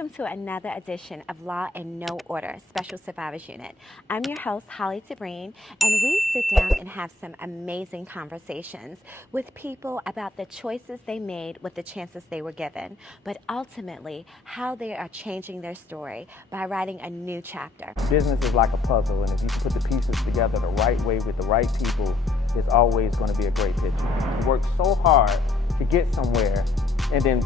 welcome to another edition of Law and No Order Special Survivors Unit. I'm your host, Holly Sabrine, and we sit down and have some amazing conversations with people about the choices they made with the chances they were given, but ultimately how they are changing their story by writing a new chapter. Business is like a puzzle, and if you put the pieces together the right way with the right people, it's always going to be a great picture. You work so hard to get somewhere, and then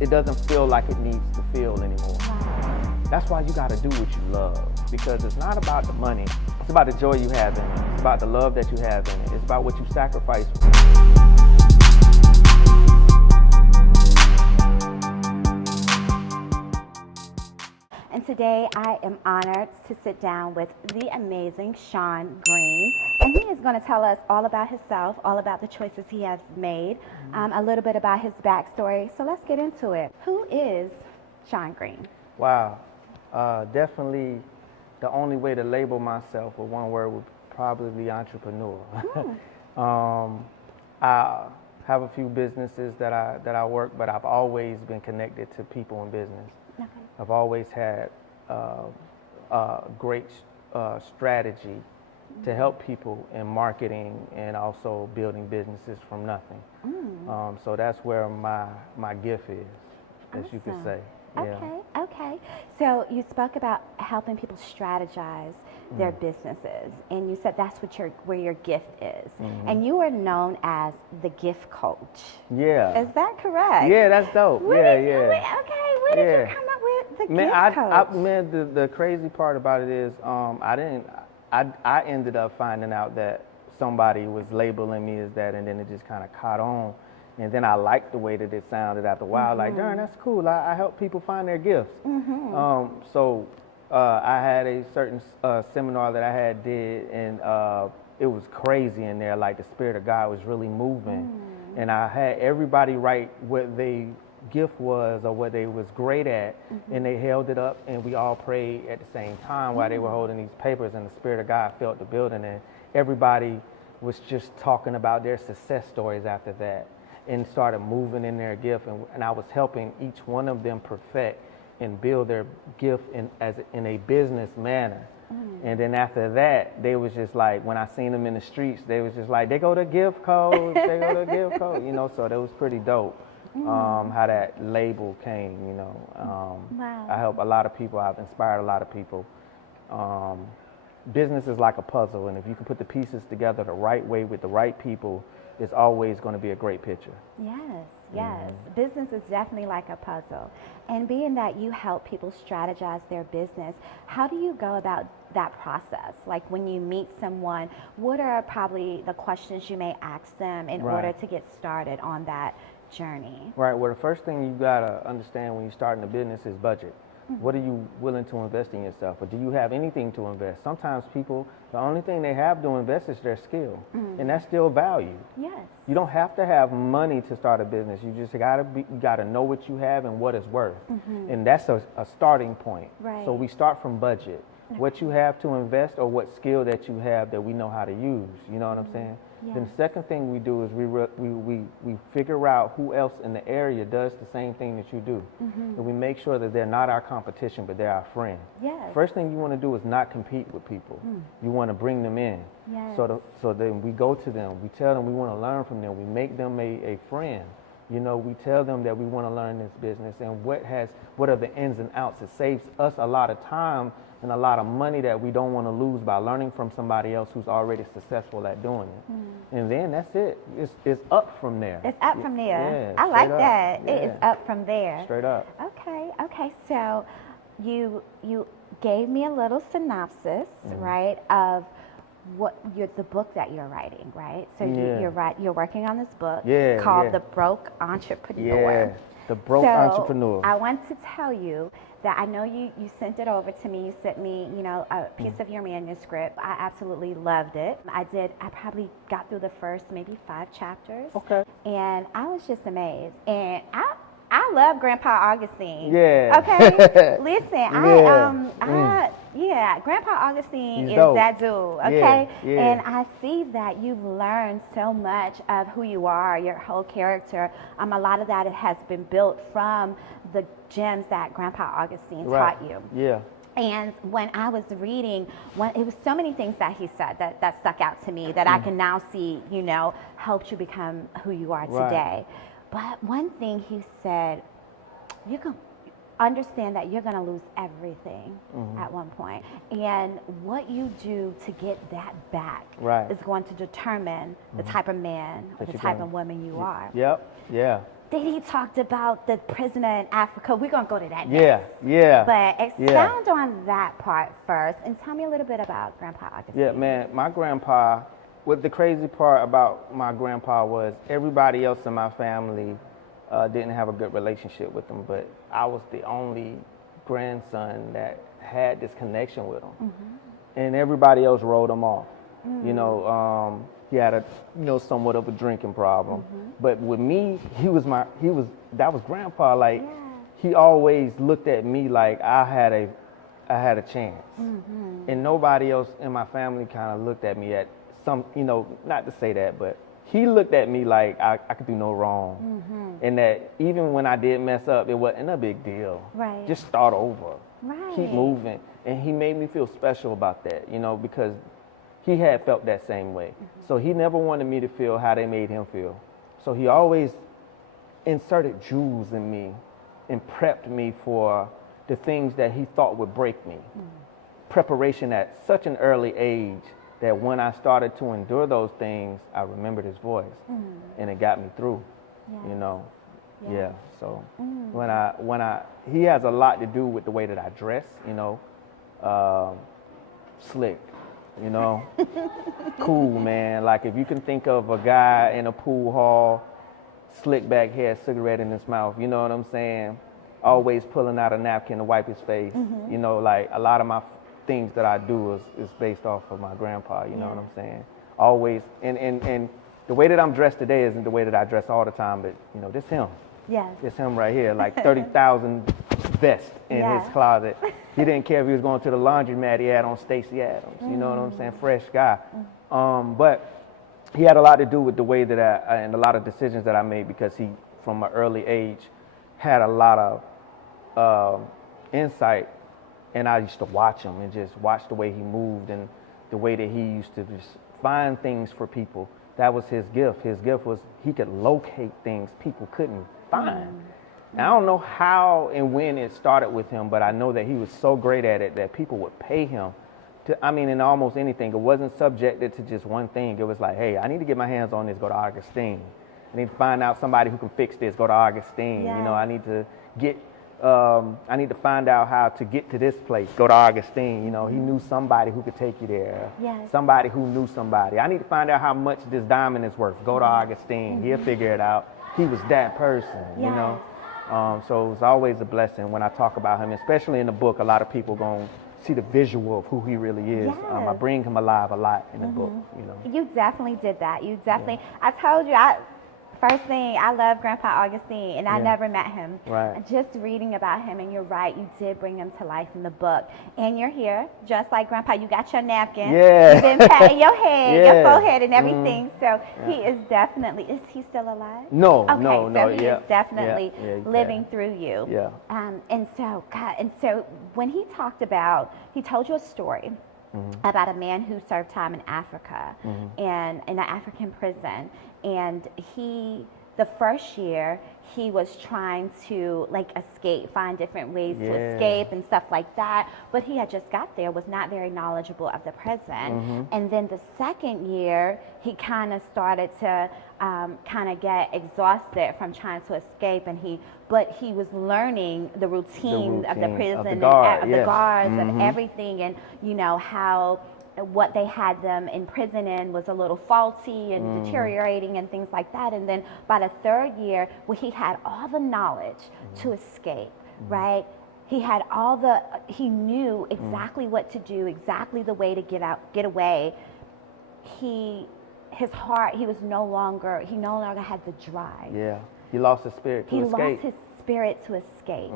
it doesn't feel like it needs to feel anymore. Wow. That's why you got to do what you love, because it's not about the money. It's about the joy you have in it. It's about the love that you have in it. It's about what you sacrifice. And today I am honored to sit down with the amazing Shawn Green, and he is going to tell us all about himself, all about the choices he has made, a little bit about his backstory. So let's get into it. Who is Shawn Green? Wow. Definitely the only way to label myself with one word would probably be entrepreneur. I have a few businesses that I work, but I've always been connected to people in business. Okay. I've always had great strategy to help people in marketing and also building businesses from nothing. So that's where my gift is, as you could say. Yeah. Okay. So you spoke about helping people strategize their businesses, and you said that's where your gift is. And you are known as the gift coach. Yeah. Is that correct? Yeah, that's dope. Where did you come up with the gift coach? The crazy part about it is I ended up finding out that somebody was labeling me as that, and then it just kind of caught on. And then I liked the way that it sounded after a while. Like, darn, that's cool. I help people find their gifts. So I had a certain seminar that I did, and it was crazy in there. Like, the Spirit of God was really moving. And I had everybody write what their gift was or what they was great at, and they held it up, and we all prayed at the same time while they were holding these papers, and the Spirit of God filled the building, and everybody was just talking about their success stories after that, and started moving in their gift, and I was helping each one of them perfect and build their gift in a business manner. And then after that, they was just like, when I seen them in the streets, they was just like, they go to gift code, they go to gift code, so that was pretty dope. How that label came, Wow. I help a lot of people. I've inspired a lot of people. Business is like a puzzle, and if you can put the pieces together the right way with the right people, it's always going to be a great picture. Yes. Business is definitely like a puzzle. And being that you help people strategize their business, how do you go about that process? Like, when you meet someone, what are probably the questions you may ask them in order to get started on that journey? Right. Well, the first thing you got to understand when you're starting a business is budget. What are you willing to invest in yourself? Or do you have anything to invest? Sometimes people, the only thing they have to invest is their skill. And that's still value. Yes. You don't have to have money to start a business. You just got to know what you have and what it's worth. And that's a starting point. Right. So we start from budget. What you have to invest, or what skill that you have that we know how to use. You know what I'm saying? Yes. Then the second thing we do is we figure out who else in the area does the same thing that you do. And we make sure that they're not our competition, but they're our friend. Yes. First thing you want to do is not compete with people. You want to bring them in. Yes. So then we go to them. We tell them we want to learn from them. We make them a friend. We tell them that we want to learn this business and what are the ins and outs. It saves us a lot of time and a lot of money that we don't want to lose by learning from somebody else who's already successful at doing it. And then that's it. It's up from there. It's up from there. Yeah, I like up. that. Yeah. It is up from there. Straight up. Okay. So you gave me a little synopsis, right, of the book that you're writing, right? So you're working on this book called The Broke Entrepreneur. Yeah, The Broke Entrepreneur. I want to tell you that I know you sent it over to me. You sent me, a piece of your manuscript. I absolutely loved it. I probably got through the first maybe 5 chapters. Okay. And I was just amazed. And I love Grandpa Augustine. Yeah. Okay. Listen, Yeah, Grandpa Augustine He's is dope. that dude, okay? Yeah, yeah. And I see that you've learned so much of who you are, your whole character. A lot of that has been built from the gems that Grandpa Augustine Right. taught you. Yeah. And when I was reading, it was so many things that he said that stuck out to me that I can now see, helped you become who you are Right. today. But one thing he said, you can understand that you're going to lose everything at one point. And what you do to get that back Right. is going to determine the type of man or That the you're type gonna- of woman you are. Yep. Yeah. Then he talked about the prisoner in Africa. We're going to go to that Yeah. next. Yeah. But Yeah. expound on that part first and tell me a little bit about Grandpa Augustine. Yeah, man, my grandpa, what the crazy part about my grandpa was everybody else in my family didn't have a good relationship with him, but I was the only grandson that had this connection with him. And everybody else wrote him off. He had a, somewhat of a drinking problem. But with me, that was grandpa. Like, he always looked at me like I had a chance. And nobody else in my family kind of looked at me at not to say that, but he looked at me like I could do no wrong. And that even when I did mess up, it wasn't a big deal. Right. Just start over. Right. Keep moving. And he made me feel special about that, because he had felt that same way. So he never wanted me to feel how they made him feel. So he always inserted jewels in me and prepped me for the things that he thought would break me. Preparation at such an early age that when I started to endure those things, I remembered his voice, and it got me through. Yes. Yeah. So he has a lot to do with the way that I dress. Slick. Cool, man. Like, if you can think of a guy in a pool hall, slick back hair, cigarette in his mouth, you know what I'm saying? Always pulling out a napkin to wipe his face. Like, a lot of my things that I do is based off of my grandpa, you know what I'm saying? Always, and the way that I'm dressed today isn't the way that I dress all the time, but, this him. Yes. It's him right here, like 30,000 vest in his closet. He didn't care if he was going to the laundromat. He had on Stacey Adams. You know what I'm saying? Fresh guy. But he had a lot to do with the way that and a lot of decisions that I made, because he, from an early age, had a lot of insight, and I used to watch him and just watch the way he moved and the way that he used to just find things for people. That was his gift. His gift was he could locate things people couldn't find. I don't know how and when it started with him, but I know that he was so great at it that people would pay him in almost anything. It wasn't subjected to just one thing. It was like, hey, I need to get my hands on this, go to Augustine. I need to find out somebody who can fix this, go to Augustine. Yes. I need to I need to find out how to get to this place, go to Augustine. He knew somebody who could take you there. Yes. Somebody who knew somebody. I need to find out how much this diamond is worth, go to Augustine. He'll figure it out. He was that person, Yes. So it was always a blessing when I talk about him, especially in the book. A lot of people going to see the visual of who he really is. I Yes. bring him alive a lot in the book, You definitely did that. You definitely. I told you, first thing, I love Grandpa Augustine, and I never met him. Right. Just reading about him, and you're right, you did bring him to life in the book. And you're here, just like Grandpa. You got your napkin. Yeah. You've been patting your head, your Yeah. forehead, and everything. So he is definitely. Is he still alive? No, Okay, no, so he yeah. is definitely Yeah, he living passed. through you. Yeah. And so when he told you a story about a man who served time in Africa and in an African prison, and the first year he was trying to escape, find different ways to escape and stuff like that, but he had just got there, was not very knowledgeable of the prison. And then the second year he kind of started to get exhausted from trying to escape, but he was learning the routine of the prison, of the and guard, of the guards, and everything, and how what they had them in prison in was a little faulty and deteriorating and things like that. And then by the third year, he had all the knowledge to escape, right? He knew exactly what to do, exactly the way to get away. His heart, he no longer had the drive. Yeah. He lost his spirit to escape. He lost his spirit to escape.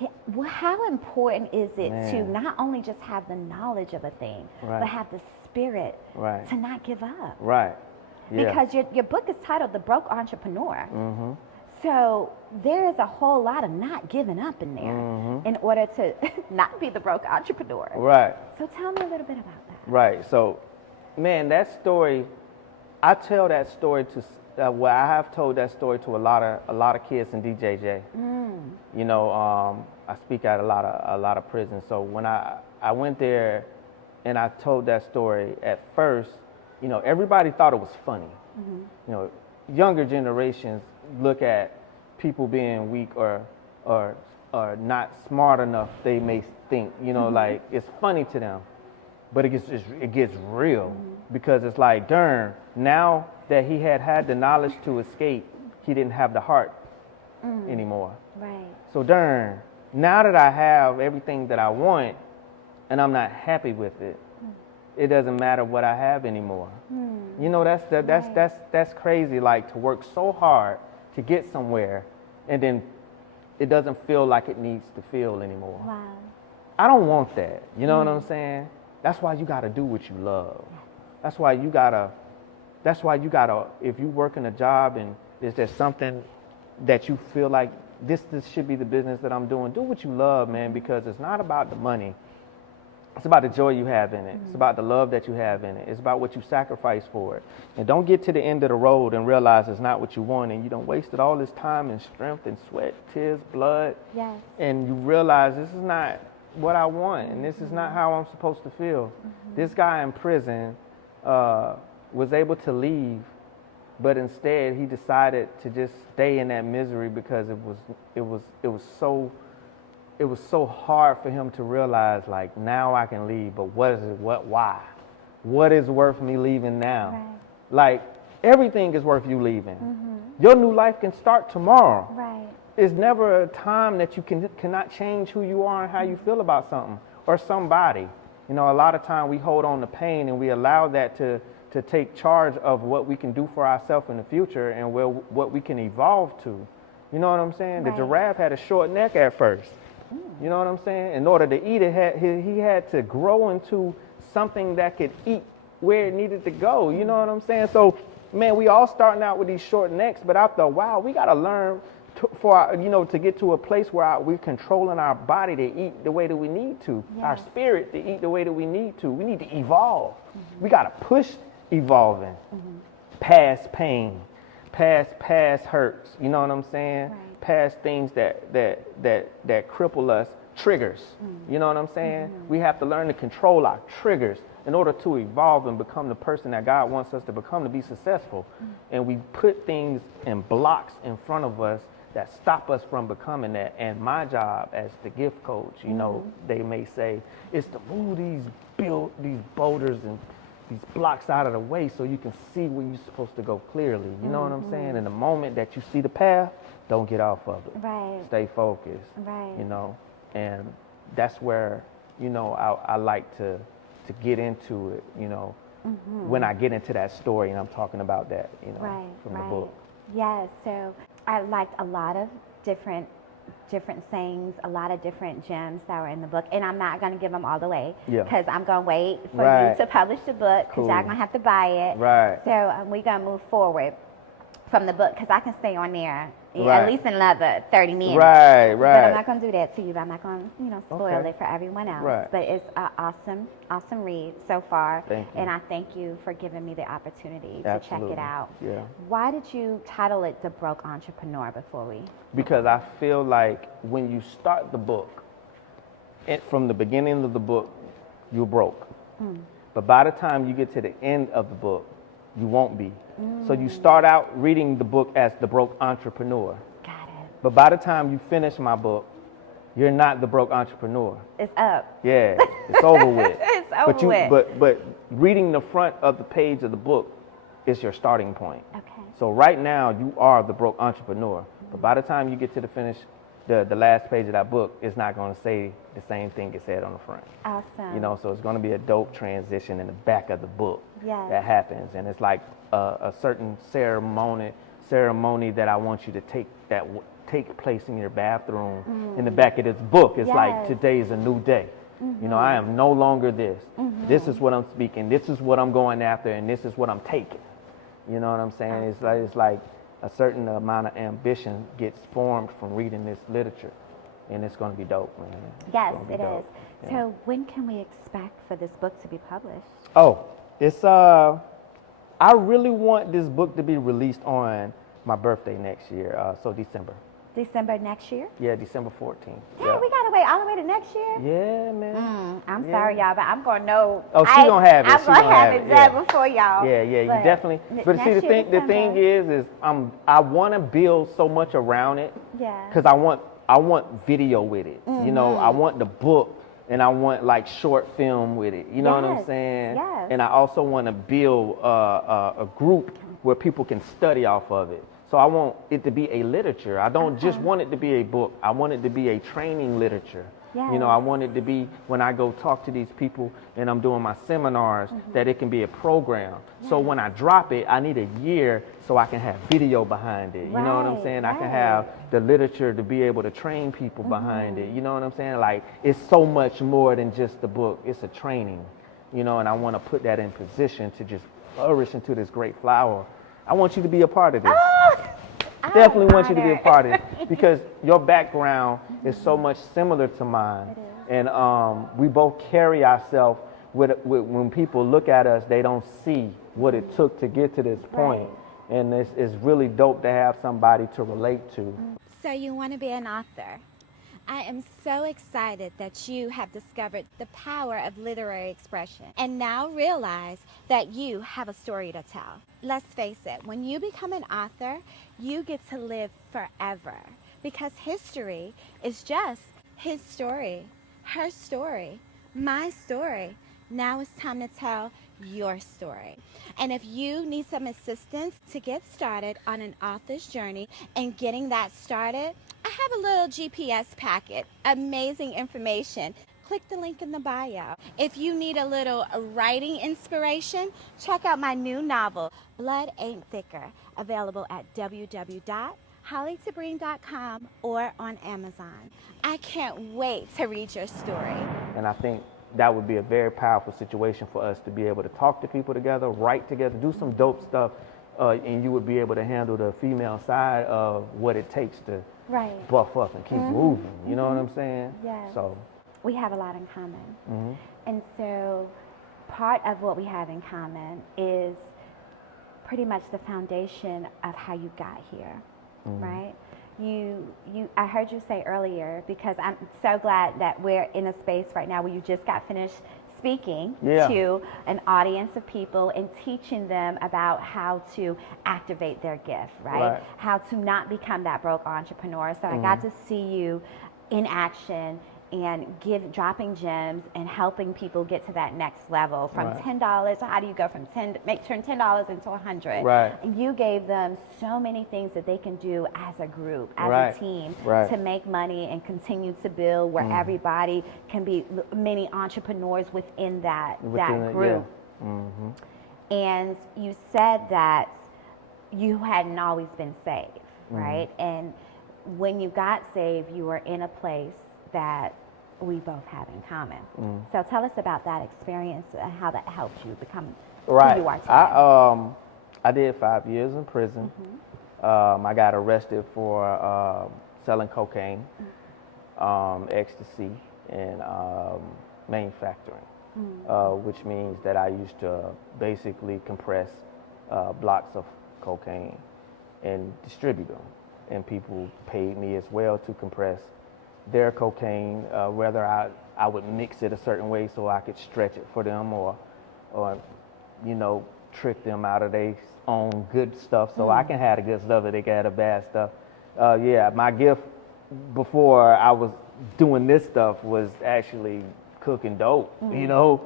Yeah, well, how important is it to Man. not only just have the knowledge of a thing, Right. but have the spirit Right. to not give up? Right. Yeah. Because your book is titled The Broke Entrepreneur. Mm-hmm. So there is a whole lot of not giving up in there in order to not be the broke entrepreneur. Right. So tell me a little bit about that. Right. So, man, that story, I tell that story to, well, I have told that story to a lot of kids in DJJ. You know, I speak at a lot of prisons. So when I went there and I told that story, at first, you know, everybody thought it was funny. You know, younger generations look at people being weak or not smart enough, they may think, you know, like it's funny to them. But it gets real because it's like, darn, now that he had the knowledge to escape, he didn't have the heart anymore. Right. So darn, now that I have everything that I want and I'm not happy with it, it doesn't matter what I have anymore. You know, that's crazy, like to work so hard to get somewhere and then it doesn't feel like it needs to feel anymore. Wow. I don't want that. You know what I'm saying? That's why you got to do what you love. That's why you got to, if you work in a job and is there something that you feel like this should be the business that I'm doing, do what you love, man, because it's not about the money. It's about the joy you have in it. It's about the love that you have in it. It's about what you sacrifice for it. And don't get to the end of the road and realize it's not what you want and you done wasted all this time and strength and sweat, tears, blood. Yes. And you realize this is not what I want and this is not how I'm supposed to feel. This guy in prison was able to leave, but instead he decided to just stay in that misery because it was so hard for him to realize, like, now I can leave, but why? What is worth me leaving now? Right. Like, everything is worth you leaving. Your new life can start tomorrow. Right. It's never a time that you cannot change who you are and how you feel about something or somebody. You know, a lot of time we hold on to pain and we allow that to take charge of what we can do for ourselves in the future and what we can evolve to. You know what I'm saying? Right. The giraffe had a short neck at first. You know what I'm saying? In order to eat it, he had to grow into something that could eat where it needed to go. You know what I'm saying? So, man, we all starting out with these short necks, but after a while, we got to learn to get to a place where we're controlling our body to eat the way that we need to, our spirit to eat the way that we need to. We need to evolve. We got to push evolving past pain, past hurts. You know what I'm saying? Right. Past things that cripple us, triggers. You know what I'm saying? We have to learn to control our triggers in order to evolve and become the person that God wants us to become to be successful. And we put things and blocks in front of us that stop us from becoming that. And my job as the gift coach, you know, they may say, is to move these boulders and these blocks out of the way so you can see where you're supposed to go clearly. You know what I'm saying? In the moment that you see the path, don't get off of it. Right. Stay focused. Right. You know, and that's where, you know, I like to get into it, you know, when I get into that story and I'm talking about that, you know, from the book. Yeah, so I liked a lot of different sayings, a lot of different gems that were in the book, and I'm not going to give them all away because I'm going to wait for you to publish the book because y'all going to have to buy it. Right. So we're going to move forward from the book because I can stay on there at least another 30 minutes. Right. But I'm not going to do that to you. I'm not going to, spoil it for everyone else. Right. But it's an awesome read so far. Thank you. And I thank you for giving me the opportunity to check Absolutely. it out. Yeah. Why did you title it The Broke Entrepreneur before we? Because I feel like when you start the book, from the beginning of the book, you're broke. But by the time you get to the end of the book, you won't be. So you start out reading the book as the broke entrepreneur. Got it. But by the time you finish my book, you're not the broke entrepreneur. It's up. Yeah, it's over with. It's over with. But reading the front of the page of the book is your starting point. Okay. So right now you are the broke entrepreneur. But by the time you get to the finish, the last page of that book is not going to say the same thing it said on the front. Awesome. You know, so it's going to be a dope transition in the back of the book that happens, and it's like a certain ceremony that I want you to take, that take place in your bathroom. In the back of this book, it's like, today is a new day. You know, I am no longer this. This is what I'm speaking. This is what I'm going after, and this is what I'm taking. You know what I'm saying? It's like a certain amount of ambition gets formed from reading this literature, and it's going to be dope, man. Yes, it is. Yeah. So when can we expect for this book to be published? Oh, it's I really want this book to be released on my birthday next year, so December. December next year? Yeah, December 14th. Damn, we gotta wait all the way to next year? Yeah, man. I'm sorry, y'all, but I'm gonna know. Oh, she gonna have it. I'm gonna have it done before y'all. Yeah, you definitely. But see, the thing is I want to build so much around it. Yeah. Because I want video with it. You know, I want the book, and I want like short film with it. You know what I'm saying? Yes. And I also want to build a group where people can study off of it. So I want it to be a literature. I don't just want it to be a book. I want it to be a training literature. Yes. You know, I want it to be, when I go talk to these people and I'm doing my seminars, that it can be a program. So when I drop it, I need a year so I can have video behind it. You know what I'm saying? I can have the literature to be able to train people behind it. You know what I'm saying? Like, it's so much more than just the book. It's a training, you know, and I want to put that in position to just flourish into this great flower. I want you to be a part of this. Definitely want you to be a part of it, because your background is so much similar to mine. And we both carry ourselves with when people look at us, they don't see what it took to get to this point. And it's really dope to have somebody to relate to. So you want to be an author. I am so excited that you have discovered the power of literary expression and now realize that you have a story to tell. Let's face it, when you become an author, you get to live forever, because history is just his story, her story, my story. Now it's time to tell your story. And if you need some assistance to get started on an author's journey and getting that started, I have a little GPS packet, amazing information. Click the link in the bio. If you need a little writing inspiration, check out my new novel, Blood Ain't Thicker, available at www.hollytabreen.com or on Amazon. I can't wait to read your story. And I think that would be a very powerful situation for us to be able to talk to people together, write together, do some dope stuff, and you would be able to handle the female side of what it takes to buff up and keep moving. You know what I'm saying? Yes. So we have a lot in common. And so part of what we have in common is pretty much the foundation of how you got here, right? I heard you say earlier, because I'm so glad that we're in a space right now where you just got finished speaking to an audience of people and teaching them about how to activate their gift, right? How to not become that broke entrepreneur. So I got to see you in action and dropping gems and helping people get to that next level from $10. How do you go from turn $10 into $100? And you gave them so many things that they can do as a group, as a team, to make money and continue to build, where everybody can be many entrepreneurs within that group. And you said that you hadn't always been saved, right? And when you got saved, you were in a place that we both have in common. So tell us about that experience and how that helped you become who you are today. I did 5 years in prison. I got arrested for selling cocaine, ecstasy, and manufacturing, which means that I used to basically compress blocks of cocaine and distribute them. And people paid me as well to compress their cocaine, whether I would mix it a certain way so I could stretch it for them, or you know, trick them out of their own good stuff so I can have the good stuff and they can have the bad stuff. My gift before I was doing this stuff was actually cooking dope, you know,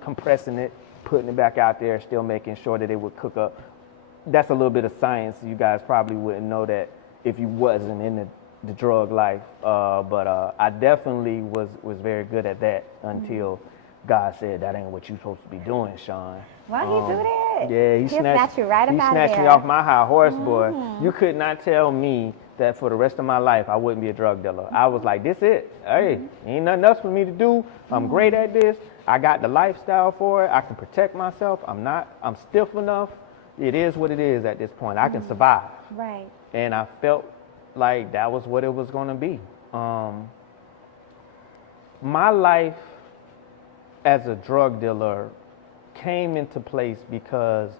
compressing it, putting it back out there, still making sure that it would cook up. That's a little bit of science. You guys probably wouldn't know that if you wasn't in the drug life, but I definitely was very good at that until God said, that ain't what you're supposed to be doing, Shawn. Well, he do that. Yeah, he snatched you right up out of there. He snatched me off my high horse, boy. You could not tell me that for the rest of my life, I wouldn't be a drug dealer. I was like, this it. Hey, ain't nothing else for me to do. I'm great at this. I got the lifestyle for it. I can protect myself. I'm stiff enough. It is what it is at this point. I can survive. Right. And I felt like that was what it was going to be. My life as a drug dealer came into place because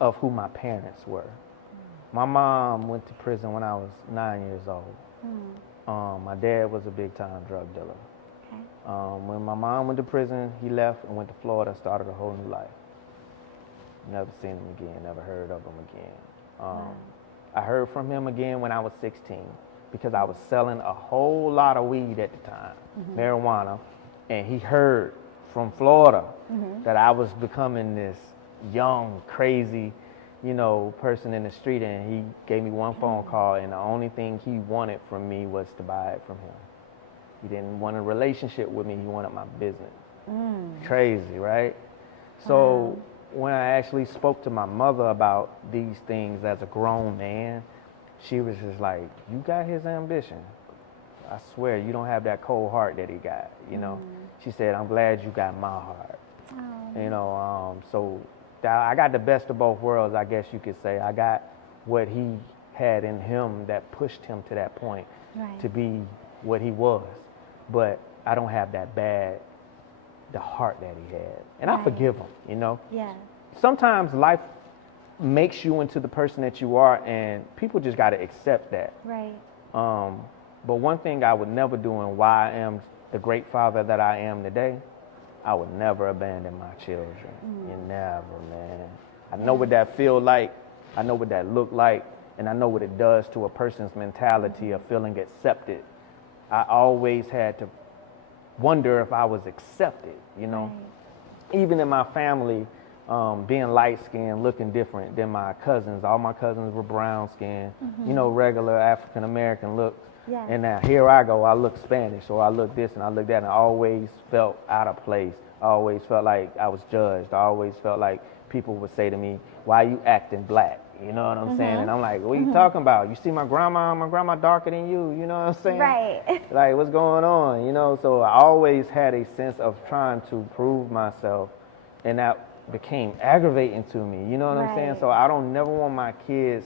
of who my parents were. My mom went to prison when I was 9 years old. My dad was a big-time drug dealer. Okay. When my mom went to prison, he left and went to Florida, started a whole new life. Never seen him again, never heard of him again. I heard from him again when I was 16 because I was selling a whole lot of weed at the time, marijuana, and he heard from Florida that I was becoming this young, crazy, person in the street, and he gave me one phone call, and the only thing he wanted from me was to buy it from him. He didn't want a relationship with me, he wanted my business. Crazy, right? So when I actually spoke to my mother about these things as a grown man, she was just like, you got his ambition. I swear, you don't have that cold heart that he got, She said, I'm glad you got my heart. So I got the best of both worlds, I guess you could say. I got what he had in him that pushed him to that point to be what he was. But I don't have the heart that he had. And I forgive him, Yeah. Sometimes life makes you into the person that you are, and people just got to accept that. Right. But one thing I would never do, and why I am the great father that I am today, I would never abandon my children. You never, man. I know what that feel like. I know what that look like. And I know what it does to a person's mentality of feeling accepted. I always had to wonder if I was accepted, Right. Even in my family, being light-skinned, looking different than my cousins. All my cousins were brown-skinned, regular African-American looks. Yes. And now here I go, I look Spanish, or I look this and I look that, and I always felt out of place. I always felt like I was judged. I always felt like people would say to me, why you acting black? You know what I'm saying? And I'm like, what are you talking about? You see my grandma darker than you, you know what I'm saying? Right. Like, what's going on, So I always had a sense of trying to prove myself, and that became aggravating to me, you know what I'm saying? So I don't never want my kids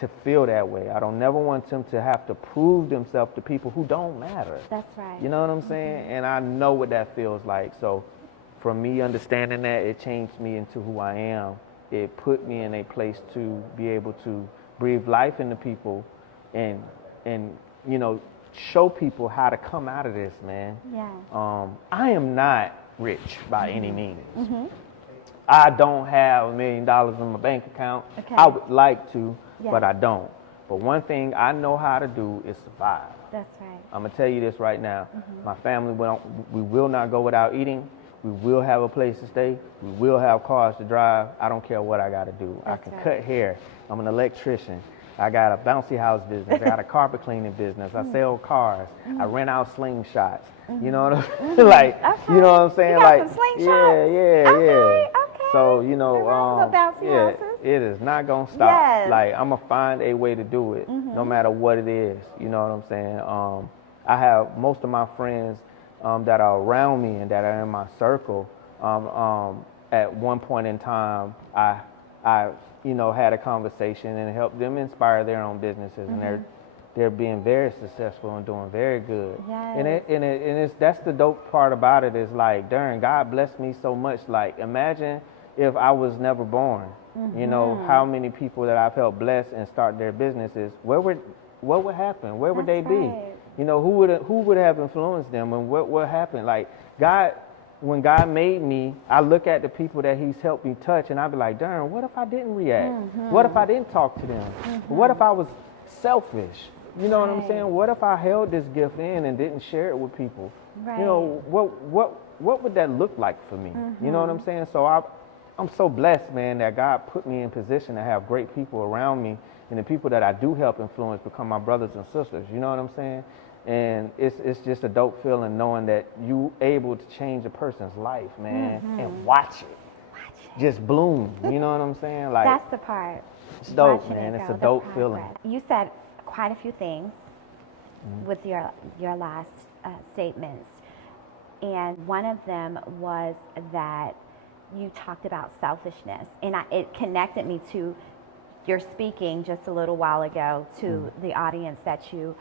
to feel that way. I don't never want them to have to prove themselves to people who don't matter. That's right. You know what I'm saying? And I know what that feels like. So for me understanding that, it changed me into who I am. It put me in a place to be able to breathe life into people and show people how to come out of this, man. Yeah. I am not rich by any means. I don't have $1 million in my bank account. Okay. I would like to, Yes. but I don't. But one thing I know how to do is survive. That's right. I'm gonna tell you this right now. My family, we will not go without eating. We will have a place to stay. We will have cars to drive. I don't care what I gotta do. That's I can right. cut hair. I'm an electrician. I got a bouncy house business. I got a carpet cleaning business. I sell cars. I rent out slingshots. You know what I'm like? Okay. You know what I'm saying? You got like some slingshots? yeah. Okay. So bouncy houses. it is not gonna stop. Yes. Like, I'm gonna find a way to do it, no matter what it is. You know what I'm saying? I have most of my friends that are around me and that are in my circle. At one point in time, I had a conversation and helped them inspire their own businesses, and they're being very successful and doing very good. Yes. And that's the dope part about it, is like, darn, God blessed me so much. Like, imagine if I was never born. How many people that I've helped bless and start their businesses, what would happen? Where would they be? Right. Who would have influenced them, and what happened? Like, when God made me, I look at the people that He's helped me touch, and I be like, darn, what if I didn't react? What if I didn't talk to them? What if I was selfish? You know what I'm saying? What if I held this gift in and didn't share it with people? Right. What would that look like for me? You know what I'm saying? So I'm so blessed, man, that God put me in position to have great people around me, and the people that I do help influence become my brothers and sisters. You know what I'm saying? And it's just a dope feeling knowing that you able to change a person's life, man, and watch it just bloom. You know what I'm saying? Like, That's the part. it's dope, Watching man. it It's grow, a the dope progress. feeling. You said quite a few things with your last statements, and one of them was that you talked about selfishness, and it connected me to your speaking just a little while ago to the audience that you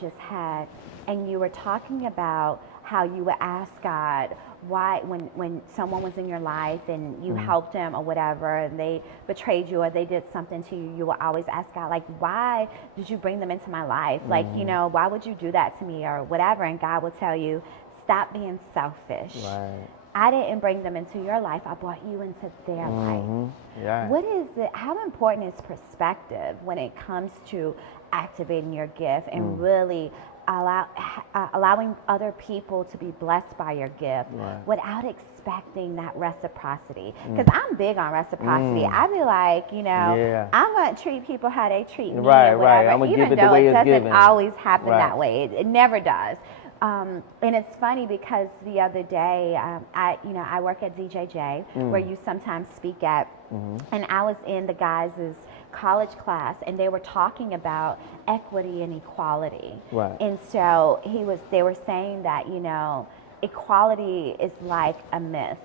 just had, and you were talking about how you would ask God why, when someone was in your life and you helped them or whatever, and they betrayed you or they did something to you, you will always ask God, like, why did you bring them into my life? Like, you know, why would you do that to me or whatever? And God will tell you, stop being selfish. Right. I didn't bring them into your life. I brought you into their life. Yeah. What is it? How important is perspective when it comes to activating your gift and really allowing other people to be blessed by your gift without expecting that reciprocity? Because I'm big on reciprocity. I be like, you know, I'm going to treat people how they treat me or whatever, I'm gonna even give it though the way it it's doesn't given. always happen that way. It never does. And it's funny because the other day, I work at DJJ where you sometimes speak at, and I was in the guys' college class, and they were talking about equity and equality. Right. And so they were saying that, you know, equality is like a myth.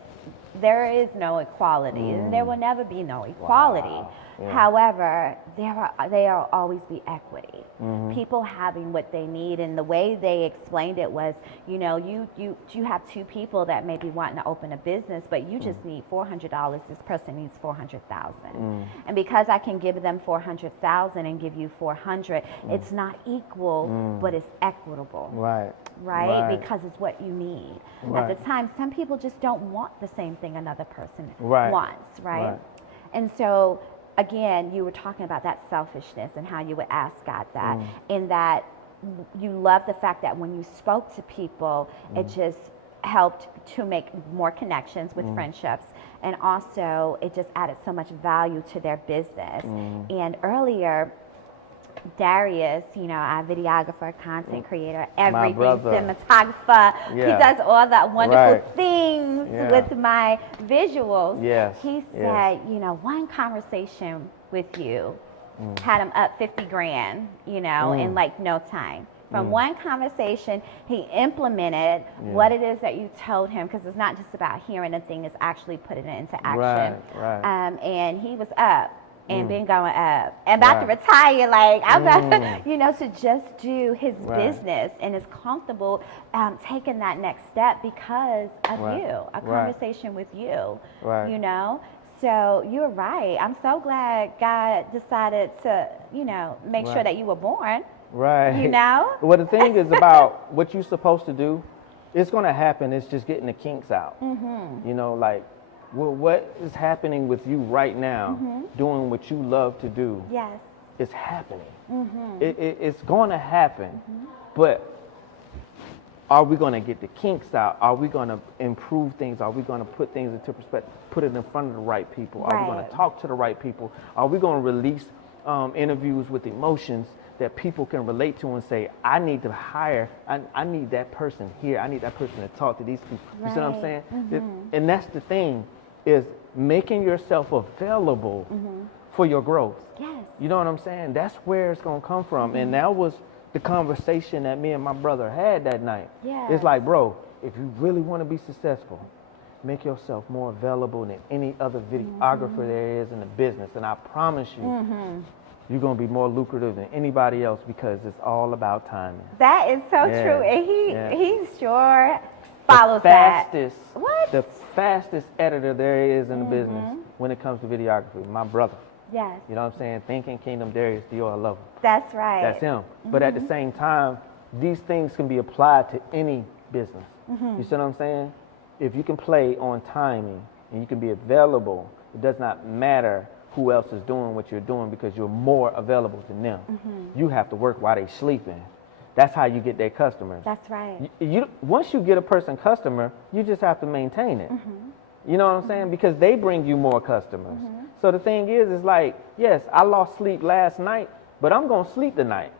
There is no equality, and there will never be no equality. Wow. Yeah. However, there will always be equity. People having what they need, and the way they explained it was, you know, you have two people that may be wanting to open a business, but you just need $400. This person needs $400,000, and because I can give them $400,000 and give you $400, it's not equal, but it's equitable. Right? Because it's what you need. At the time, some people just don't want the same thing another person wants, right? And so, again, you were talking about that selfishness and how you would ask God that, and that you love the fact that when you spoke to people, it just helped to make more connections with friendships, and also it just added so much value to their business. And earlier, Darius, you know, our videographer, content creator, everything, cinematographer, he does all the wonderful things with my visuals. He said, you know, one conversation with you had him up 50 grand, you know, in like no time. From one conversation, he implemented what it is that you told him, because it's not just about hearing a thing, it's actually putting it into action. And he was up and been going up and about to retire, like I'm about to, you know, to just do his business and is comfortable taking that next step because of you, a conversation with you, you know. So you're right. I'm so glad God decided to, you know, make sure that you were born. You know? Well, the thing is about what you're supposed to do, it's going to happen. It's just getting the kinks out. You know, like, well, what is happening with you right now, doing what you love to do, is happening. It's going to happen. But are we going to get the kinks out? Are we going to improve things? Are we going to put things into perspective, put it in front of the right people? Are we going to talk to the right people? Are we going to release interviews with emotions that people can relate to and say, I need to hire, I need that person here. I need that person to talk to these people. You see what I'm saying? And that's the thing, is making yourself available for your growth. You know what I'm saying? That's where it's going to come from. And that was the conversation that me and my brother had that night. It's like, bro, if you really want to be successful, make yourself more available than any other videographer there is in the business. And I promise you, you're going to be more lucrative than anybody else, because it's all about timing. That is so true. And he sure follows the fastest editor there is in the business when it comes to videography, my brother. You know what I'm saying? Thinking Kingdom, Darius Dior, I love him. That's right. That's him. But at the same time, these things can be applied to any business. You see what I'm saying? If you can play on timing and you can be available, it does not matter who else is doing what you're doing, because you're more available than them. You have to work while they're sleeping. That's how you get their customers. That's right. Once you get a person customer, you just have to maintain it. You know what I'm saying? Because they bring you more customers. So the thing is like, yes, I lost sleep last night, but I'm going to sleep tonight.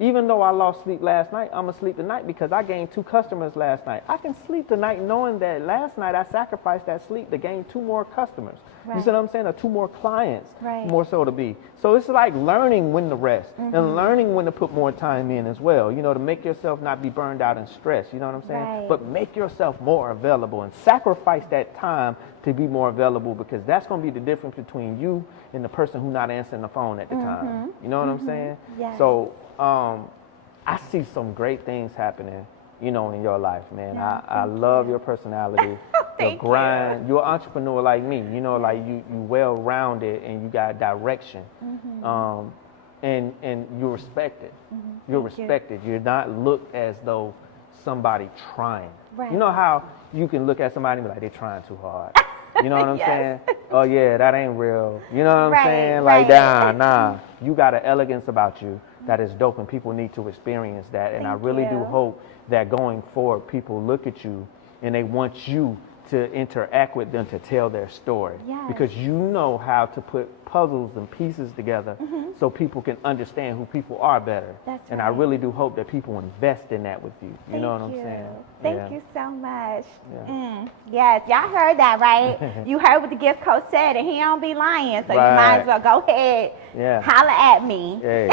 Even though I lost sleep last night, I'm gonna sleep tonight because I gained 2 customers last night. I can sleep tonight knowing that last night I sacrificed that sleep to gain 2 more customers. Right. You see what I'm saying? Or 2 more clients, Right. more so to be. So it's like learning when to rest and learning when to put more time in as well, you know, to make yourself not be burned out and stressed, you know what I'm saying? Right. But make yourself more available and sacrifice that time to be more available, because that's going to be the difference between you and the person who's not answering the phone at the time. You know what I'm saying? Yes. So I see some great things happening, you know, in your life, man. Yeah, I love your personality, your Thank grind. You're an entrepreneur like me, you know, like you well-rounded and you got direction. And you're respected. You're Thank you. respected. You're not looked as though somebody trying. Right. You know how you can look at somebody and be like, they're trying too hard. You know what I'm Yes. saying? Oh yeah, that ain't real. You know what I'm Right, saying? Like, right. nah. You got an elegance about you that is dope, and people need to experience that. And I Thank really do you. hope that going forward, people look at you and they want you to interact with them to tell their story. Yes. Because you know how to put puzzles and pieces together so people can understand who people are better. That's and I right. really do hope that people invest in that with you. You know what I'm Thank you. saying? Thank Yeah. you so much. Yeah. Yes, y'all heard that, right? You heard what the gift coach said, and he don't be lying, so you might Right. as well go ahead, Yeah. holler at me. Hey.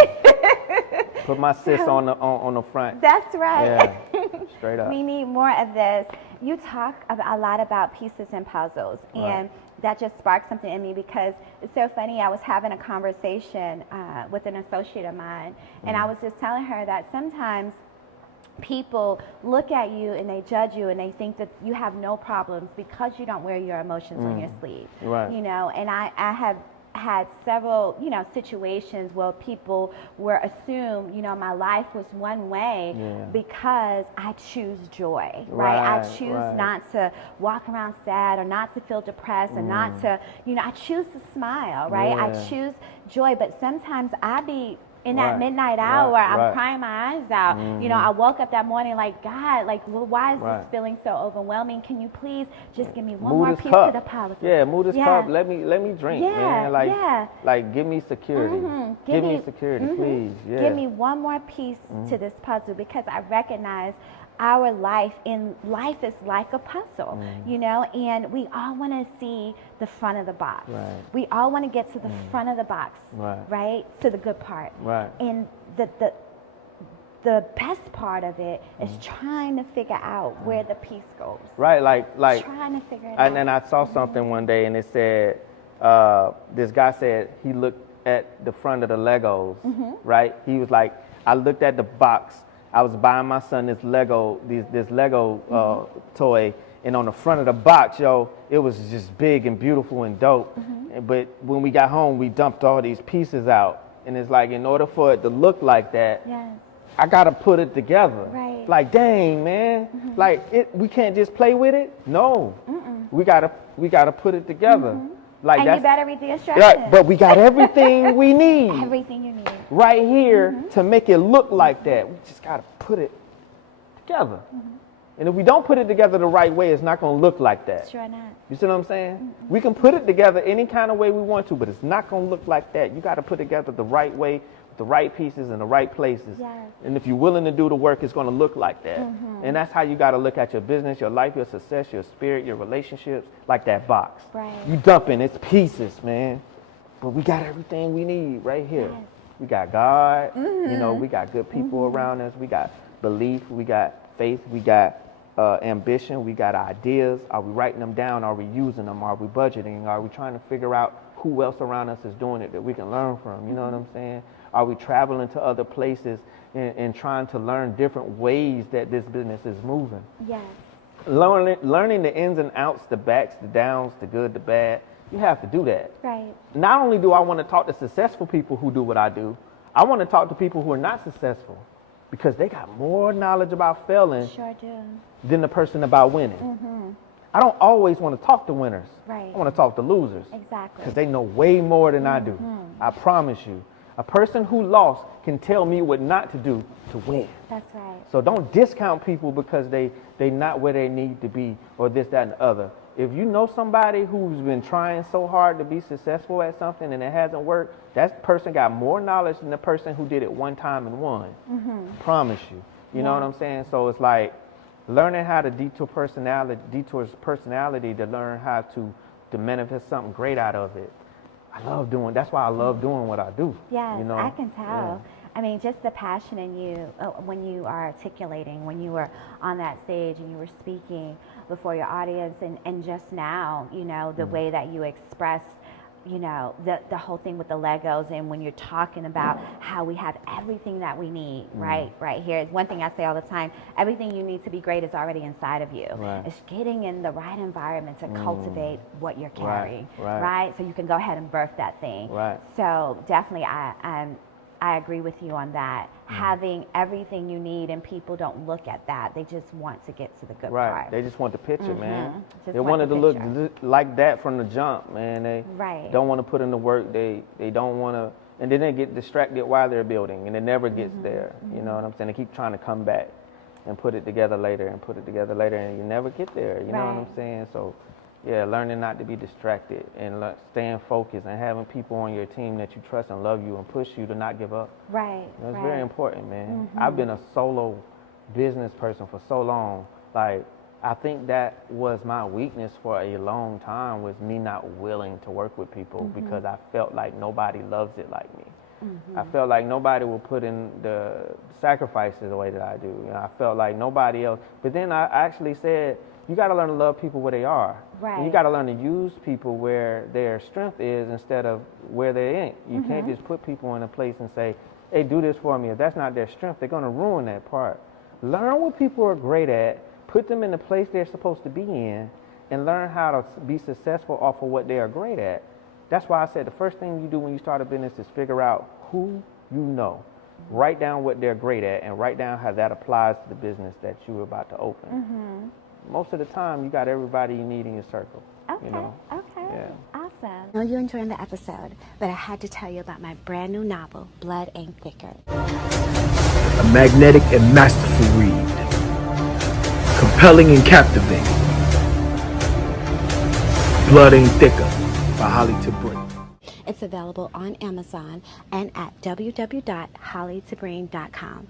Put my sis on the front. That's right. Yeah. Straight up. We need more of this. You talk a lot about pieces and puzzles, and that just sparked something in me, because it's so funny. I was having a conversation with an associate of mine, and I was just telling her that sometimes people look at you and they judge you and they think that you have no problems because you don't wear your emotions on your sleeve. Right. You know, and I have had several, you know, situations where people were assumed, you know, my life was one way because I choose joy, right? I choose not to walk around sad or not to feel depressed and not to, you know, I choose to smile, right? I choose joy, but sometimes I be in that midnight hour, I'm crying my eyes out. You know, I woke up that morning like, God, like, well, why is this feeling so overwhelming? Can you please just give me one more piece of the puzzle? Yeah, move this cup. Let me drink, man. Like, give me security. Give me security, please. Yeah. Give me one more piece to this puzzle, because I recognize our life is like a puzzle, you know, and we all want to see the front of the box. Right. We all want to get to the front of the box, right? To the good part. Right. And the best part of it is trying to figure out where the piece goes. Right, like trying to figure it out. And I saw something one day, and it said, this guy said he looked at the front of the Legos, right? He was like, I looked at the box. I was buying my son this Lego toy, and on the front of the box, it was just big and beautiful and dope. But when we got home, we dumped all these pieces out, and it's like, in order for it to look like that, I gotta put it together. Right. Like, dang, man, we can't just play with it. No, we gotta put it together. Like, and you better read the instructions. Yeah, but we got everything we need. Everything you need. Right here to make it look like that. We just got to put it together. And if we don't put it together the right way, it's not going to look like that. Sure not. You see what I'm saying? We can put it together any kind of way we want to, but it's not going to look like that. You got to put it together the right way, with the right pieces in the right places. Yes. And if you're willing to do the work, it's going to look like that. And that's how you got to look at your business, your life, your success, your spirit, your relationships, like that box. Right. You dumping, it's pieces, man. But we got everything we need right here. Yes. We got God, you know, we got good people around us, we got belief, we got faith, we got ambition, we got ideas. Are we writing them down? Are we using them? Are we budgeting? Are we trying to figure out who else around us is doing it that we can learn from? You know what I'm saying? Are we traveling to other places and trying to learn different ways that this business is moving? Yes. Learning the ins and outs, the backs, the downs, the good, the bad. You have to do that. Right. Not only do I want to talk to successful people who do what I do, I want to talk to people who are not successful, because they got more knowledge about failing Sure do. than the person about winning. I don't always want to talk to winners. Right. I want to talk to losers. Exactly. Because they know way more than I do. I promise you. A person who lost can tell me what not to do to win. That's right. So don't discount people because they not where they need to be, or this, that, and the other. if you know somebody who's been trying so hard to be successful at something and it hasn't worked, that person got more knowledge than the person who did it one time and won. Promise you. You know what I'm saying? So it's like learning how to detour personality to learn how to manifest something great out of it. That's why I love doing what I do. Yes, you know? I can tell. I mean, just the passion in you when you are articulating, when you were on that stage and you were speaking before your audience, and just now, you know, the way that you expressed, you know, the whole thing with the Legos, and when you're talking about how we have everything that we need right here. One thing I say all the time, everything you need to be great is already inside of you. It's getting in the right environment to cultivate what you're carrying, right? So you can go ahead and birth that thing. So definitely I agree with you on that. Having everything you need, and people don't look at that. They just want to get to the good part. They just want the picture, man. Just They want wanted the to picture. look like that from the jump, man. They don't want to put in the work. They don't want to, and then they get distracted while they're building, and it never gets there. You know what I'm saying? They keep trying to come back and put it together later, and you never get there. You know what I'm saying? So, yeah, learning not to be distracted and staying focused and having people on your team that you trust and love you and push you to not give up. That's very important, man. I've been a solo business person for so long. Like, I think that was my weakness for a long time, was me not willing to work with people because I felt like nobody loves it like me. I felt like nobody will put in the sacrifices the way that I do. You know, I felt like nobody else. But then I actually said, you got to learn to love people where they are. And you got to learn to use people where their strength is instead of where they ain't. You can't just put people in a place and say, hey, do this for me. If that's not their strength, they're going to ruin that part. Learn what people are great at, put them in the place they're supposed to be in, and learn how to be successful off of what they are great at. That's why I said the first thing you do when you start a business is figure out who you know. Write down what they're great at and write down how that applies to the business that you're about to open. Most of the time, you got everybody you need in your circle. Okay, you know? awesome. I know you're enjoying the episode, but I had to tell you about my brand new novel, Blood Ain't Thicker. A magnetic and masterful read. Compelling and captivating. Blood Ain't Thicker by Holly Tabrin. It's available on Amazon and at www.hollytabrin.com.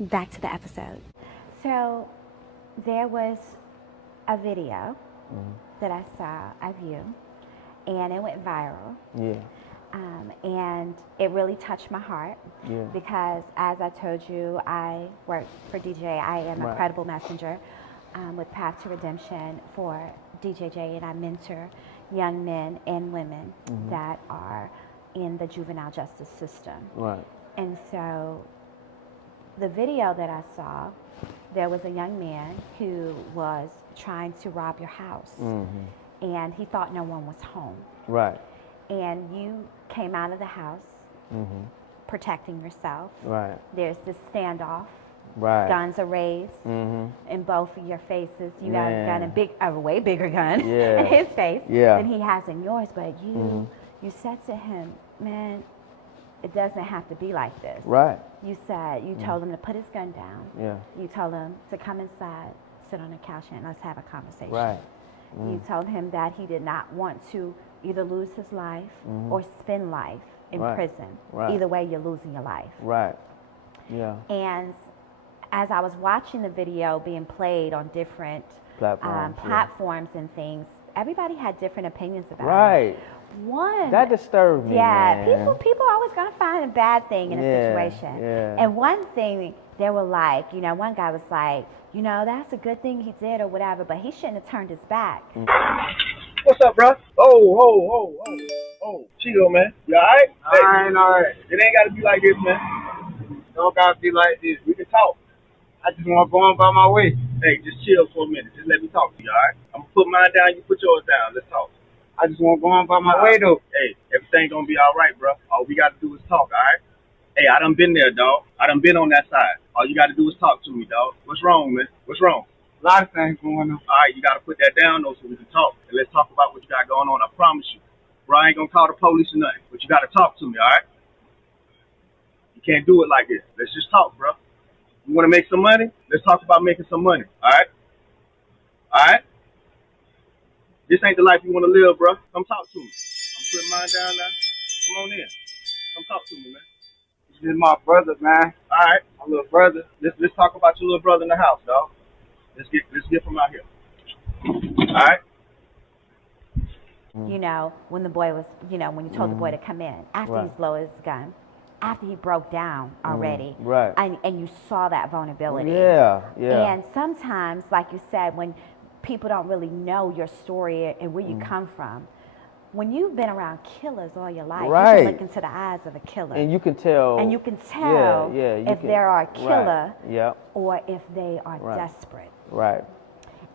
Back to the episode. So there was a video that I saw of you, and it went viral. And it really touched my heart because, as I told you, I work for DJ. I am a credible messenger with Path to Redemption for DJJ, and I mentor young men and women that are in the juvenile justice system. And so the video that I saw, there was a young man who was trying to rob your house, and he thought no one was home. And you came out of the house protecting yourself. There's this standoff. Guns are raised in both of your faces. You got a gun, a way bigger gun in his face than he has in yours. But you said to him, man, it doesn't have to be like this. You said, you told him to put his gun down. You told him to come inside, sit on the couch, and let's have a conversation. You told him that he did not want to either lose his life or spend life in prison. Either way, you're losing your life. And as I was watching the video being played on different platforms and things, everybody had different opinions about it. One that disturbed me. Man. people are always gonna find a bad thing in a situation. And one thing they were like, you know, one guy was like, you know, that's a good thing he did or whatever, but he shouldn't have turned his back. What's up, bro? Oh, chill, man. You alright? I ain't alright. It ain't gotta be like this, man. Don't gotta be like this. We can talk. I just wanna go on by my way. Hey, just chill for a minute. Just let me talk to you, alright? I'm gonna put mine down, you put yours down. Let's talk. I just wanna go on by my way, though. Hey, everything gonna be alright, bro. All we gotta do is talk, alright? Hey, I done been there, dog. I done been on that side. All you gotta do is talk to me, dog. What's wrong, man? What's wrong? A lot of things going on. Alright, you gotta put that down, though, so we can talk. And let's talk about what you got going on. I promise you. Bro, I ain't gonna call the police or nothing. But you gotta talk to me, alright? You can't do it like this. Let's just talk, bro. You wanna make some money? Let's talk about making some money, alright? Alright? This ain't the life you want to live, bro. Come talk to me. I'm putting mine down now. Come on in. Come talk to me, man. This is my brother, man. All right, my little brother. Let's talk about your little brother in the house, dog. Let's get from out here. All right. You know, when the boy was, you know, when you told the boy to come in, after he's lowered his gun, after he broke down already, Right. and you saw that vulnerability. Yeah, yeah. And sometimes, like you said, when people don't really know your story and where you come from, when you've been around killers all your life, you Right. can look into the eyes of a killer. And you can tell. And you can tell if they're a killer or if they are desperate. Right.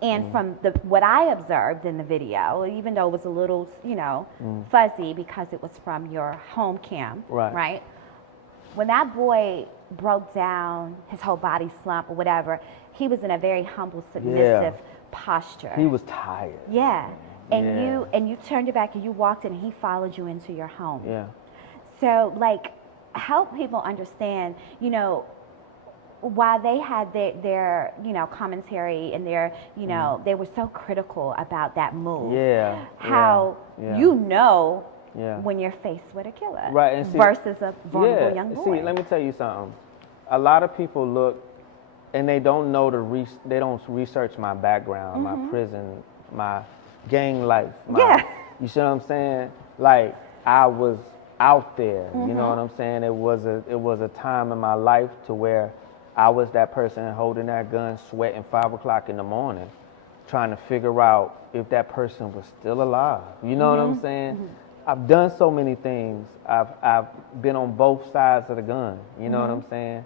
And from what I observed in the video, even though it was a little, you know, fuzzy because it was from your home cam, right? When that boy broke down, his whole body slumped or whatever, he was in a very humble, submissive posture. He was tired. Yeah. And you turned your back and you walked in and he followed you into your home. Yeah. So, like, help people understand, you know, while they had their you know, commentary and their, you know, they were so critical about that move. Yeah. How you know Yeah. when you're faced with a killer, Right, and see, versus a vulnerable young boy. See, let me tell you something. A lot of people look and they don't know they don't research my background, my prison, my gang life. You see what I'm saying? Like, I was out there. You know what I'm saying? It was a time in my life to where I was that person holding that gun, sweating 5 o'clock in the morning, trying to figure out if that person was still alive. You know what I'm saying? I've done so many things. I've been on both sides of the gun. You know what I'm saying?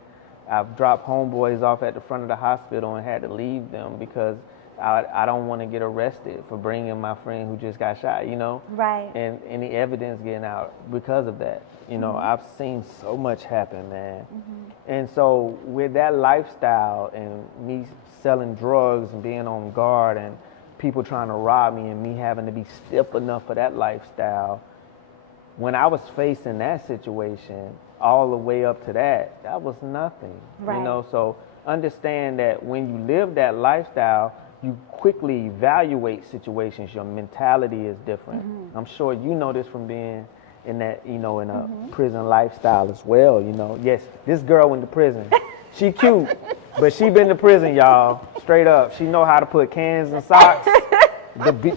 I've dropped homeboys off at the front of the hospital and had to leave them because I don't want to get arrested for bringing my friend who just got shot, you know? Right. And any evidence getting out because of that. You know, I've seen so much happen, man. And so with that lifestyle and me selling drugs and being on guard and people trying to rob me and me having to be stiff enough for that lifestyle, when I was facing that situation, all the way up to that was nothing. Right. You know, so understand that when you live that lifestyle, you quickly evaluate situations. Your mentality is different. I'm sure you know this from being in that, you know, in a prison lifestyle as well, you know. Yes, this girl went to prison. She cute, but she been to prison, y'all. Straight up. She know how to put cans in socks.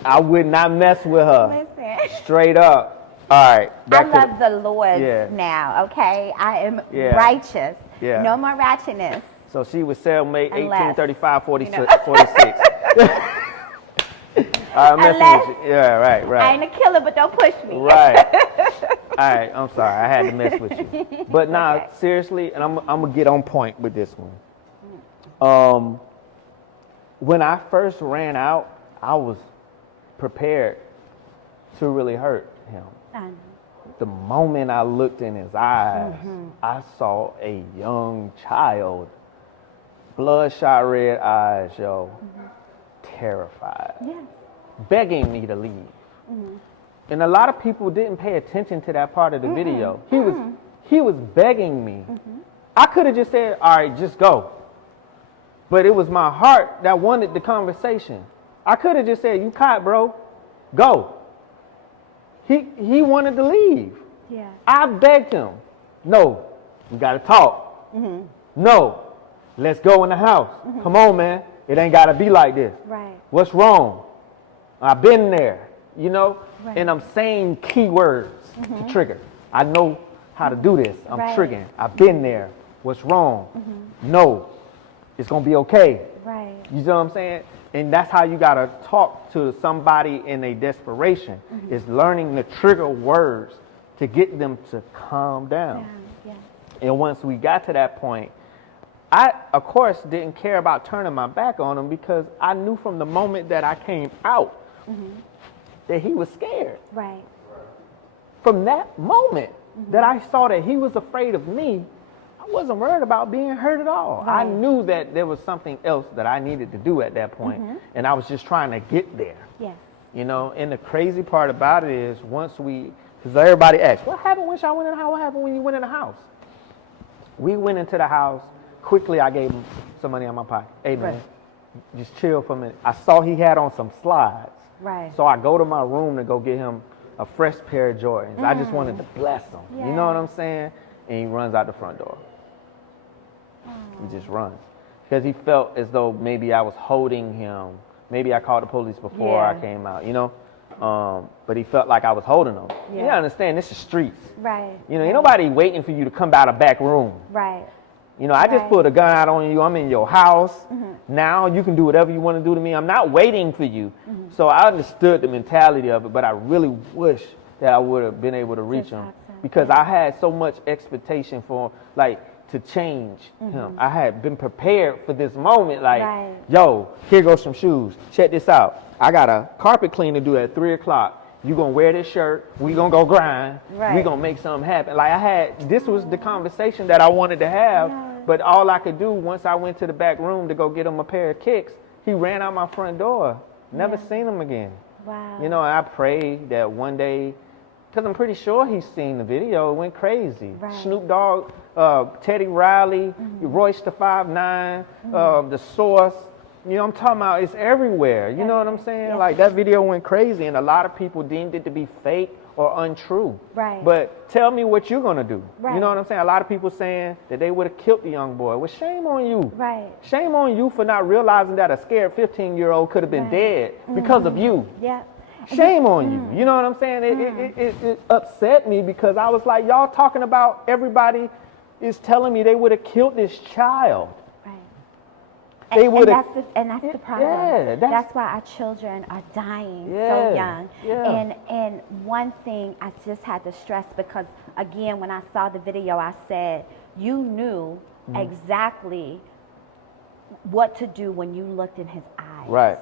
I would not mess with her. Listen. Straight up. All right. I love the Lord now, okay? I am righteous. Yeah. No more ratchetness. So she was cellmate Unless, 1835, you know. 46. All right, I'm messing with you. Yeah, right. I ain't a killer, but don't push me. Right. All right, I'm sorry. I had to mess with you. But nah, seriously, and I'm going to get on point with this one. When I first ran out, I was prepared to really hurt him. The moment I looked in his eyes, I saw a young child, bloodshot red eyes, yo, terrified, begging me to leave. And a lot of people didn't pay attention to that part of the video. He was begging me. I could have just said, all right, just go. But it was my heart that wanted the conversation. I could have just said, you caught, bro, go. He wanted to leave. Yeah. I begged him, no, we got to talk. No, let's go in the house. Come on, man. It ain't got to be like this. Right. What's wrong? I've been there, you know, Right. and I'm saying key words to trigger. I know how to do this. I'm triggering. I've been there. What's wrong? No, it's going to be okay. Right. You know what I'm saying? And that's how you got to talk to somebody in a desperation, is learning the trigger words to get them to calm down. Yeah. And once we got to that point, I, of course, didn't care about turning my back on him because I knew from the moment that I came out that he was scared. Right. From that moment that I saw that he was afraid of me, I wasn't worried about being hurt at all. Right. I knew that there was something else that I needed to do at that point, and I was just trying to get there. Yes. You know, and the crazy part about it is once we, because everybody asks, what happened when y'all went in the house? What happened when you went in the house? We went into the house. Quickly, I gave him some money out of my pocket. Hey, man, just chill for a minute. I saw he had on some slides. Right. So I go to my room to go get him a fresh pair of Jordans. I just wanted to bless him. Yeah. You know what I'm saying? And he runs out the front door. He just runs. Because he felt as though maybe I was holding him. Maybe I called the police before I came out, you know? But he felt like I was holding him. Yeah. You gotta understand, this is streets. Right. You know, ain't nobody waiting for you to come out a back room. Right. You know, I just pulled a gun out on you. I'm in your house. Now you can do whatever you want to do to me. I'm not waiting for you. So I understood the mentality of it, but I really wish that I would have been able to reach him because I had so much expectation for, like, to change him. I had been prepared for this moment. Like, yo, here goes some shoes. Check this out. I got a carpet clean to do at 3 o'clock. You gonna wear this shirt, we gonna go grind, we gonna make something happen. Like this was the conversation that I wanted to have, but all I could do once I went to the back room to go get him a pair of kicks, he ran out my front door. Never seen him again. Wow. You know, I prayed that one day, because I'm pretty sure he's seen the video, it went crazy. Snoop Dogg, Teddy Riley, Royce the 5'9", The Source. You know, I'm talking about it's everywhere. You know what I'm saying? Like, that video went crazy, and a lot of people deemed it to be fake or untrue. Right. But tell me what you're going to do. Right. You know what I'm saying? A lot of people saying that they would have killed the young boy. Well, shame on you. Right. Shame on you for not realizing that a scared 15-year-old could have been dead because of you. Yeah. Shame on you. You know what I'm saying? It upset me because I was like, y'all talking about everybody is telling me they would have killed this child. They would have, and that's the problem. Yeah, that's why our children are dying so young. Yeah. And one thing I just had to stress, because again, when I saw the video, I said, you knew exactly what to do when you looked in his eyes. Right.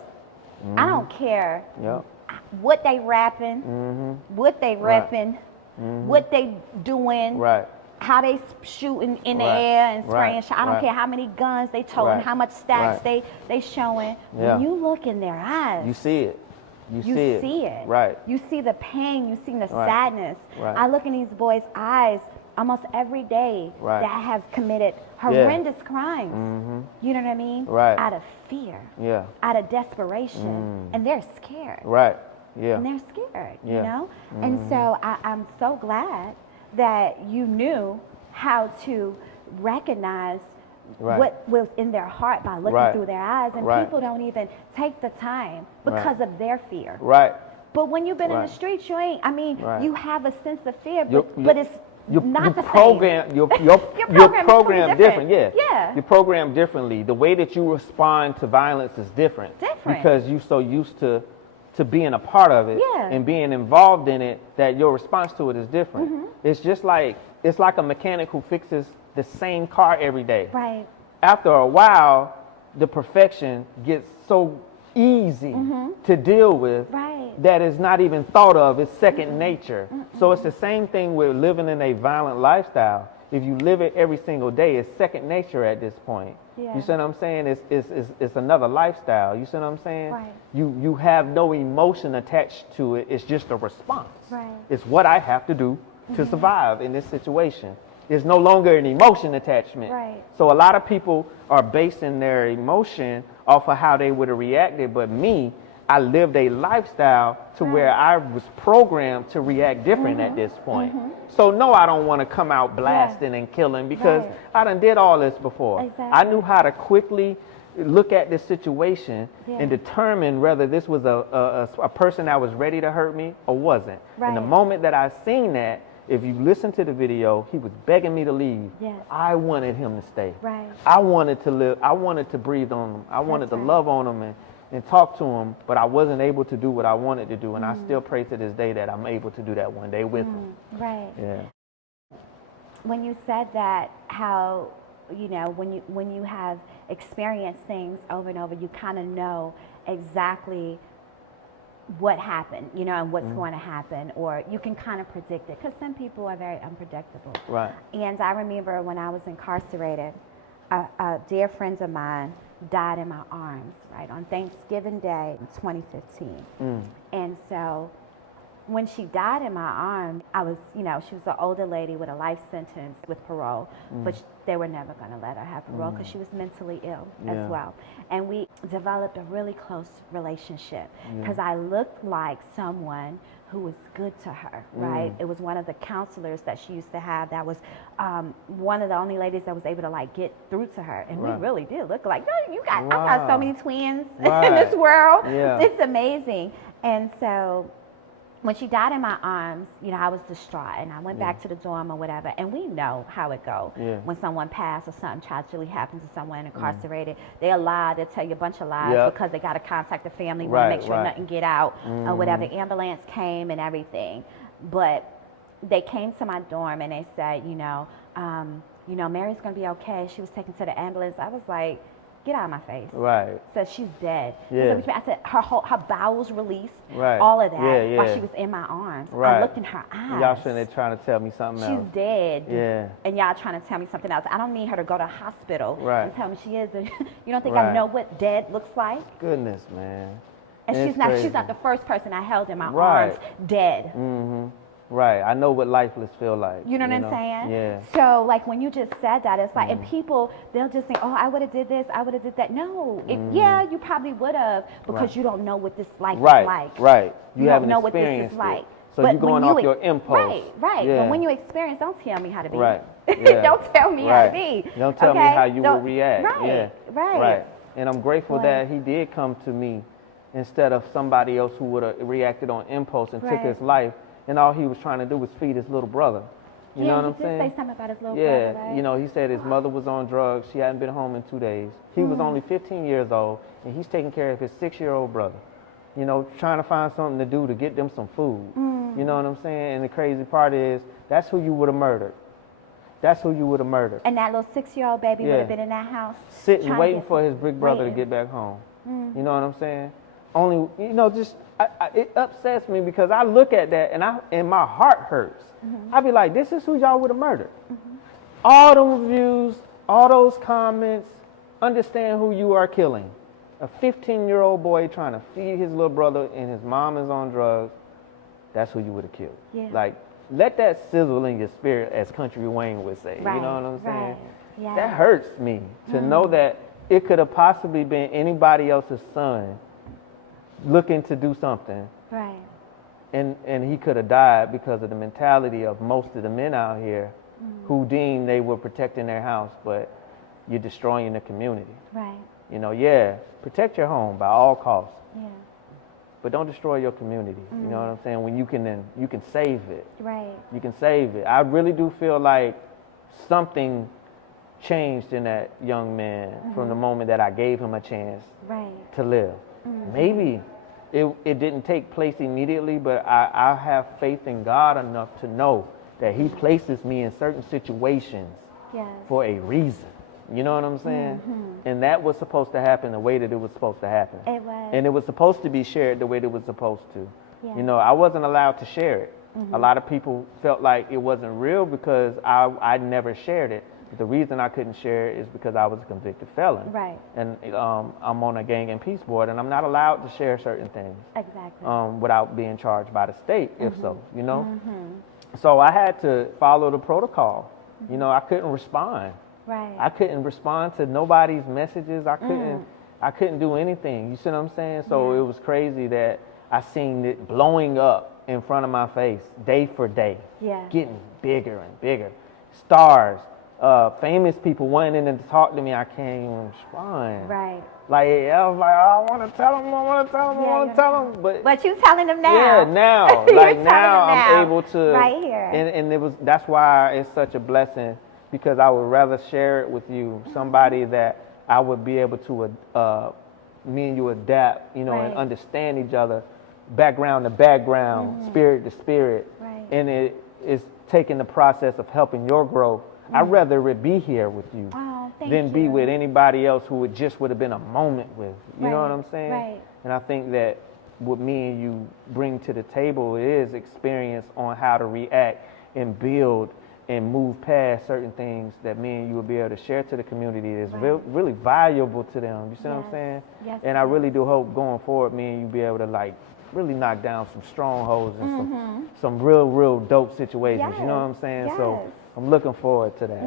I don't care what they rapping, what they repping, what they doing. Right. How they shooting in the air and spraying shot. I don't care how many guns they toting, how much stacks they showing. When you look in their eyes, you see it. You see it. Right. You see the pain. You see the sadness. I look in these boys' eyes almost every day that have committed horrendous crimes. You know what I mean? Right. Out of fear. Yeah. Out of desperation, and they're scared. Right. Yeah. And they're scared. You know. And so I'm so glad that you knew how to recognize what was in their heart by looking through their eyes. And people don't even take the time because of their fear. Right. But when you've been in the streets, you ain't, I mean, you have a sense of fear, but it's not the same. You're programmed different. Yeah. You're programmed differently. The way that you respond to violence is different. Because you're so used to being a part of it and being involved in it, that your response to it is different. It's just like, it's like a mechanic who fixes the same car every day. Right. After a while, the perfection gets so easy to deal with that it's not even thought of. It's second nature. So it's the same thing with living in a violent lifestyle. If you live it every single day, it's second nature at this point. You see what I'm saying? It's another lifestyle. You see what I'm saying? Right. You have no emotion attached to it. It's just a response. Right. It's what I have to do to survive in this situation. There's no longer an emotion attachment. Right. So a lot of people are basing their emotion off of how they would have reacted. But me, I lived a lifestyle to where I was programmed to react different at this point. So no, I don't want to come out blasting and killing because I done did all this before. Exactly. I knew how to quickly look at this situation and determine whether this was a person that was ready to hurt me or wasn't. And the moment that I seen that, if you listen to the video, he was begging me to leave. I wanted him to stay. I wanted to live. I wanted to breathe on him. I wanted to love on him and talk to him, but I wasn't able to do what I wanted to do. And I still pray to this day that I'm able to do that one day with him. Right. Yeah. When you said that, how, you know, when you have experienced things over and over, you kind of know exactly what happened, you know, and what's going to happen, or you can kind of predict it, because some people are very unpredictable. Right. And I remember when I was incarcerated, a dear friend of mine died in my arms, right, on Thanksgiving Day in 2015. And so when she died in my arms, I was, she was an older lady with a life sentence with parole, but they were never going to let her have parole because she was mentally ill as well. And we developed a really close relationship because I looked like someone who was good to her, right? It was one of the counselors that she used to have that was one of the only ladies that was able to like get through to her. And we really did look like, I got so many twins in this world. It's amazing. And so when she died in my arms, I was distraught, and I went back to the dorm or whatever, and we know how it goes. When someone passes or something tragically happens to someone incarcerated, they'll lie, they'll tell you a bunch of lies because they got to contact the family, want to make sure nothing get out or whatever. Ambulance came and everything, but they came to my dorm and they said, Mary's going to be okay. She was taken to the ambulance. I was like, get out of my face. Right. Said she's dead. So I said her bowels released. Right. All of that while she was in my arms. I looked in her eyes. Y'all shouldn't have trying to tell me something else. She's dead. Yeah. And y'all trying to tell me something else. I don't need her to go to hospital and tell me she is. You don't think Right. I know what dead looks like? Goodness, man. And It's she's not the first person I held in my Right. arms dead. Mm-hmm. Right. I know what lifeless feel like. You know what I'm saying? Yeah. So like when you just said that, it's like, and people, they'll just think, oh, I would have did this, I would have did that. No, yeah, you probably would have because you don't know what this life is like. Right. You haven't don't know what this experienced is like. it. So But you're going when off your impulse. Right. Yeah. But when you experience, don't tell me how to be. Right. Yeah. Don't tell me how to be. Don't tell me how you will Don't- react. Right. Yeah. Right. And I'm grateful that he did come to me instead of somebody else who would have reacted on impulse and took his life. And all he was trying to do was feed his little brother. You know what I'm saying? He did say something about his little Yeah, brother, right? he said his mother was on drugs. She hadn't been home in 2 days. He was only 15 years old, and he's taking care of his 6-year-old brother. Trying to find something to do to get them some food. You know what I'm saying? And the crazy part is, that's who you would have murdered. That's who you would have murdered. And that little 6-year-old baby would have been in that house. Sitting, waiting for his big brother to get back home. You know what I'm saying? Only, it upsets me because I look at that and my heart hurts. I be like, this is who y'all would have murdered. All those views, all those comments, understand who you are killing. A 15-year-old boy trying to feed his little brother and his mom is on drugs, that's who you would have killed. Yeah. Like, let that sizzle in your spirit, as Country Wayne would say. Right, You know what I'm saying? right. Yeah. That hurts me to know that it could have possibly been anybody else's son looking to do something. Right. And he could have died because of the mentality of most of the men out here who deemed they were protecting their house, but you're destroying the community. Right. Protect your home by all costs, Yeah. but don't destroy your community. You know what I'm saying? When you can save it. Right. You can save it. I really do feel like something changed in that young man from the moment that I gave him a chance to live. Maybe it didn't take place immediately, but I have faith in God enough to know that he places me in certain situations Yes. for a reason. You know what I'm saying? And that was supposed to happen the way that it was supposed to happen. It was. And it was supposed to be shared the way that it was supposed to. Yes. I wasn't allowed to share it. A lot of people felt like it wasn't real because I never shared it. But the reason I couldn't share it is because I was a convicted felon. Right. And I'm on a gang and peace board, and I'm not allowed to share certain things Exactly. without being charged by the state, if so, So I had to follow the protocol. I couldn't respond. Right. I couldn't respond to nobody's messages. I couldn't do anything. You see what I'm saying? So it was crazy that I seen it blowing up in front of my face day for day. Yeah. Getting bigger and bigger. Stars, famous people wanting to talk to me. I can't even respond. Right. Like, I was like, oh, I want to tell them, I want to tell them. But you telling them now. Yeah, now. You're Like telling now them I'm now. able to. Right here. And that's why it's such a blessing, because I would rather share it with you, somebody that I would be able to, me and you adapt, and understand each other, background to background, spirit to spirit. Right. And it is taking the process of helping your growth. I'd rather it be here with you Oh, thank than be you. with anybody else who would have been a moment with. You know what I'm saying? Right. And I think that what me and you bring to the table is experience on how to react and build and move past certain things that me and you will be able to share to the community that's really valuable to them. You see what I'm saying? Yes, And I really do hope going forward, me and you be able to really knock down some strongholds and some real dope situations. You know what I'm saying? So Yes. I'm looking forward to that.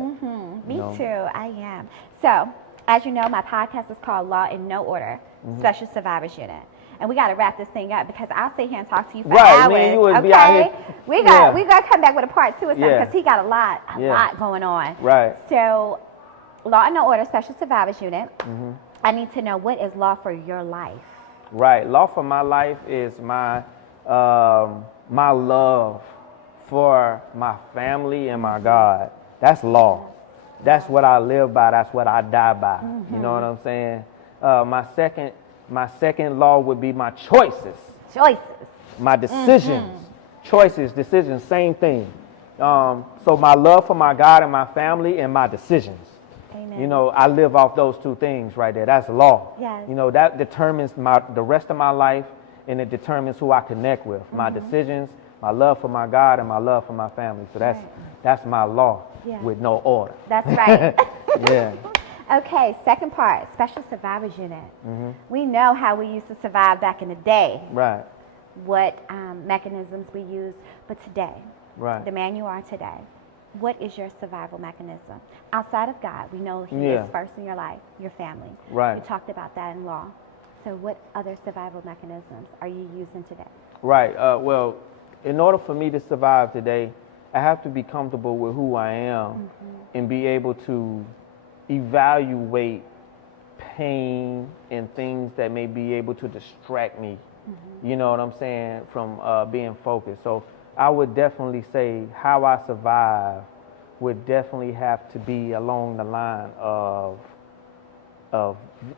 Me know. too. I am. So, as you know, my podcast is called Law in No Order, Special Survivors Unit. And we got to wrap this thing up because I'll sit here and talk to you for Right, hours. me and you would okay? be out here. We Yeah. got to come back with a part 2 or something Yeah. because he got a lot Yeah. going on. Right. So, Law in No Order, Special Survivors Unit. I need to know, what is law for your life? Right. Law for my life is my my love for my family and my God. That's law. That's what I live by. That's what I die by. You know what I'm saying? My second law would be my choices, Choices. my decisions. Choices, decisions, same thing. So my love for my God and my family and my decisions. Amen. You know, I live off those two things right there. That's law. Yes. You know, that determines the rest of my life, and it determines who I connect with. My decisions, my love for my God, and my love for my family. So that's my law with no order. That's right. Yeah. Okay, second part, Special Survivors Unit. We know how we used to survive back in the day, Right. what mechanisms we use, but today, Right. the man you are today, what is your survival mechanism? Outside of God, we know He Yeah. is first in your life, your family. Right. You talked about that in law. So what other survival mechanisms are you using today? Right. Well, in order for me to survive today, I have to be comfortable with who I am and be able to evaluate pain and things that may be able to distract me, you know what I'm saying, from being focused. So I would definitely say how I survive would definitely have to be along the line of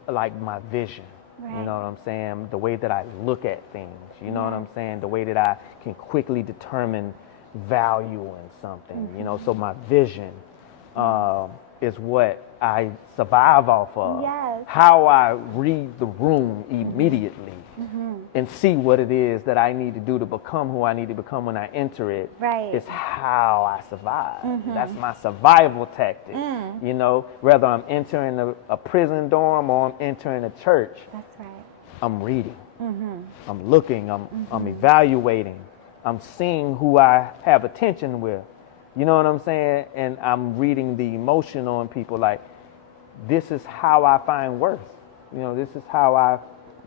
like my vision. Right. You know what I'm saying? The way that I look at things, you know what I'm saying? The way that I can quickly determine value in something, you know, so my vision is what I survive off of. Yes. How I read the room immediately and see what it is that I need to do to become who I need to become when I enter it. Right. It's how I survive. That's my survival tactic. You know, whether I'm entering a prison dorm or I'm entering a church, That's right. I'm reading. I'm looking. I'm evaluating. I'm seeing who I have attention with. You know what I'm saying? And I'm reading the emotion on people. Like, this is how I find worth. You know, this is how I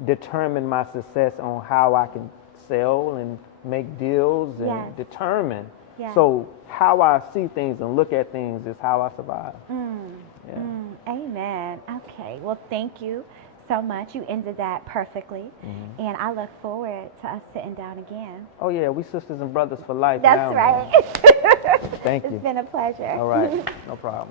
determine my success on how I can sell and make deals and Yes. determine. Yes. So how I see things and look at things is how I survive. Yeah. Amen. Okay. Well, thank you so much. You ended that perfectly. And I look forward to us sitting down again. Oh yeah, we sisters and brothers for life. That's now, right. man. Thank you. It's been a pleasure. All right, no problem.